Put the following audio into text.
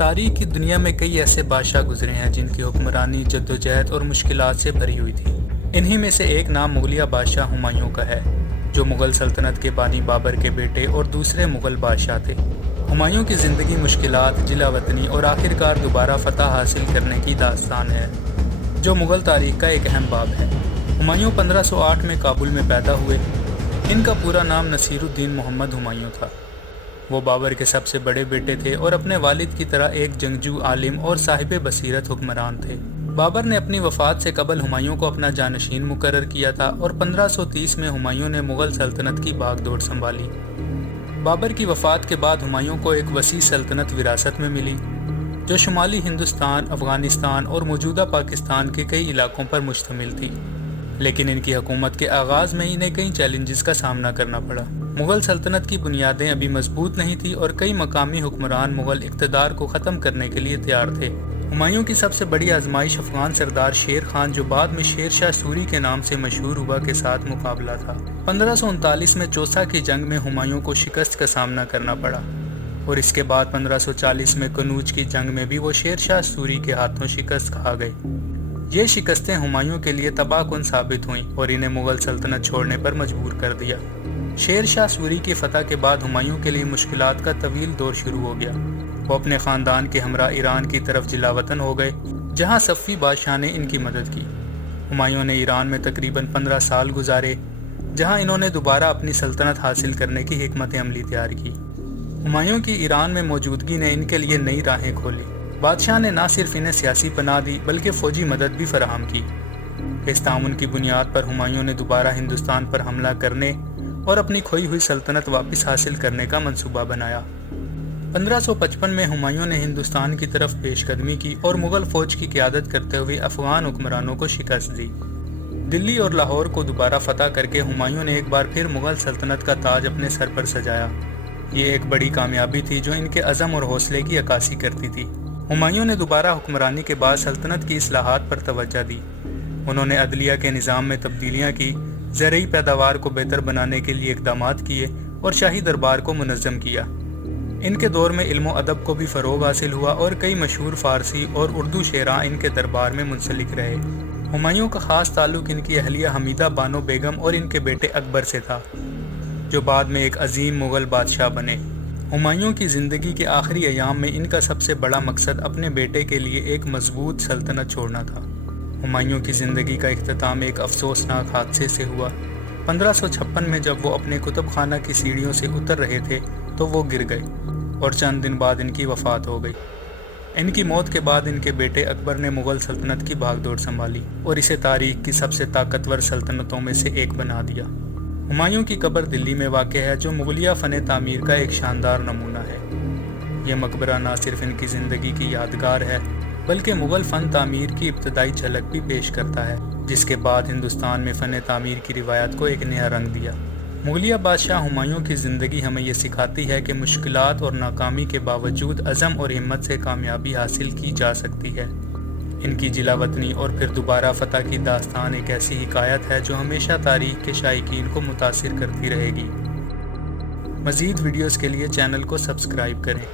تاریخ کی دنیا میں کئی ایسے بادشاہ گزرے ہیں جن کی حکمرانی جدوجہد اور مشکلات سے بھری ہوئی تھی۔ انہی میں سے ایک نام مغلیہ بادشاہ ہمایوں کا ہے، جو مغل سلطنت کے بانی بابر کے بیٹے اور دوسرے مغل بادشاہ تھے۔ ہمایوں کی زندگی مشکلات، جلا وطنی اور آخرکار دوبارہ فتح حاصل کرنے کی داستان ہے، جو مغل تاریخ کا ایک اہم باب ہے۔ ہمایوں 1508 میں کابل میں پیدا ہوئے۔ ان کا پورا نام نصیر الدین محمد ہمایوں تھا۔ وہ بابر کے سب سے بڑے بیٹے تھے اور اپنے والد کی طرح ایک جنگجو، عالم اور صاحب بصیرت حکمران تھے۔ بابر نے اپنی وفات سے قبل ہمایوں کو اپنا جانشین مقرر کیا تھا اور 1530 میں ہمایوں نے مغل سلطنت کی باغ دوڑ سنبھالی۔ بابر کی وفات کے بعد ہمایوں کو ایک وسیع سلطنت وراثت میں ملی، جو شمالی ہندوستان، افغانستان اور موجودہ پاکستان کے کئی علاقوں پر مشتمل تھی، لیکن ان کی حکومت کے آغاز میں انہیں کئی چیلنجز کا سامنا کرنا پڑا۔ مغل سلطنت کی بنیادیں ابھی مضبوط نہیں تھیں اور کئی مقامی حکمران مغل اقتدار کو ختم کرنے کے لیے تیار تھے۔ ہمایوں کی سب سے بڑی آزمائش افغان سردار شیر خان، جو بعد میں شیر شاہ سوری کے نام سے مشہور ہوا، کے ساتھ مقابلہ تھا۔ 1539 میں چوسا کی جنگ میں ہمایوں کو شکست کا سامنا کرنا پڑا، اور اس کے بعد 1540 میں کنوج کی جنگ میں بھی وہ شیر شاہ سوری کے ہاتھوں شکست کھا گئے۔ یہ شکستیں ہمایوں کے لیے تباہ کن ثابت ہوئیں اور انہیں مغل سلطنت چھوڑنے پر مجبور کر دیا۔ شیر شاہ سوری کی فتح کے بعد ہمایوں کے لیے مشکلات کا طویل دور شروع ہو گیا۔ وہ اپنے خاندان کے ہمراہ ایران کی طرف جلا وطن ہو گئے، جہاں صفوی بادشاہ نے ان کی مدد کی۔ ہمایوں نے ایران میں تقریباً 15 سال گزارے، جہاں انہوں نے دوبارہ اپنی سلطنت حاصل کرنے کی حکمت عملی تیار کی۔ ہمایوں کی ایران میں موجودگی نے ان کے لیے نئی راہیں کھولی۔ بادشاہ نے نہ صرف انہیں سیاسی پناہ دی بلکہ فوجی مدد بھی فراہم کی۔ اس تعاون کی بنیاد پر ہمایوں نے دوبارہ ہندوستان پر حملہ کرنے اور اپنی کھوئی ہوئی سلطنت واپس حاصل کرنے کا منصوبہ بنایا۔ 1555 میں ہمایوں نے ہندوستان کی طرف پیش قدمی کی اور مغل فوج کی قیادت کرتے ہوئے افغان حکمرانوں کو شکست دی۔ دلی اور لاہور کو دوبارہ فتح کر کے ہمایوں نے ایک بار پھر مغل سلطنت کا تاج اپنے سر پر سجایا۔ یہ ایک بڑی کامیابی تھی جو ان کے عزم اور حوصلے کی عکاسی کرتی تھی۔ ہمایوں نے دوبارہ حکمرانی کے بعد سلطنت کی اصلاحات پر توجہ دی۔ انہوں نے عدلیہ کے نظام میں تبدیلیاں کی، زرعی پیداوار کو بہتر بنانے کے لیے اقدامات کیے اور شاہی دربار کو منظم کیا۔ ان کے دور میں علم و ادب کو بھی فروغ حاصل ہوا اور کئی مشہور فارسی اور اردو شعراء ان کے دربار میں منسلک رہے۔ ہمایوں کا خاص تعلق ان کی اہلیہ حمیدہ بانو بیگم اور ان کے بیٹے اکبر سے تھا، جو بعد میں ایک عظیم مغل بادشاہ بنے۔ ہمایوں کی زندگی کے آخری ایام میں ان کا سب سے بڑا مقصد اپنے بیٹے کے لیے ایک مضبوط سلطنت چھوڑنا تھا۔ ہمایوں کی زندگی کا اختتام ایک افسوسناک حادثے سے ہوا۔ 1556 میں جب وہ اپنے کتب خانہ کی سیڑھیوں سے اتر رہے تھے تو وہ گر گئے اور چند دن بعد ان کی وفات ہو گئی۔ ان کی موت کے بعد ان کے بیٹے اکبر نے مغل سلطنت کی بھاگ دوڑ سنبھالی اور اسے تاریخ کی سب سے طاقتور سلطنتوں میں سے ایک بنا دیا۔ ہمایوں کی قبر دلی میں واقع ہے، جو مغلیہ فن تعمیر کا ایک شاندار نمونہ ہے۔ یہ مقبرہ نہ صرف ان کی زندگی کی یادگار ہے بلکہ مغل فن تعمیر کی ابتدائی جھلک بھی پیش کرتا ہے، جس کے بعد ہندوستان میں فن تعمیر کی روایت کو ایک نیا رنگ دیا۔ مغلیہ بادشاہ ہمایوں کی زندگی ہمیں یہ سکھاتی ہے کہ مشکلات اور ناکامی کے باوجود عزم اور ہمت سے کامیابی حاصل کی جا سکتی ہے۔ ان کی جلا وطنی اور پھر دوبارہ فتح کی داستان ایک ایسی حکایت ہے جو ہمیشہ تاریخ کے شائقین کو متاثر کرتی رہے گی۔ مزید ویڈیوز کے لیے چینل کو سبسکرائب کریں۔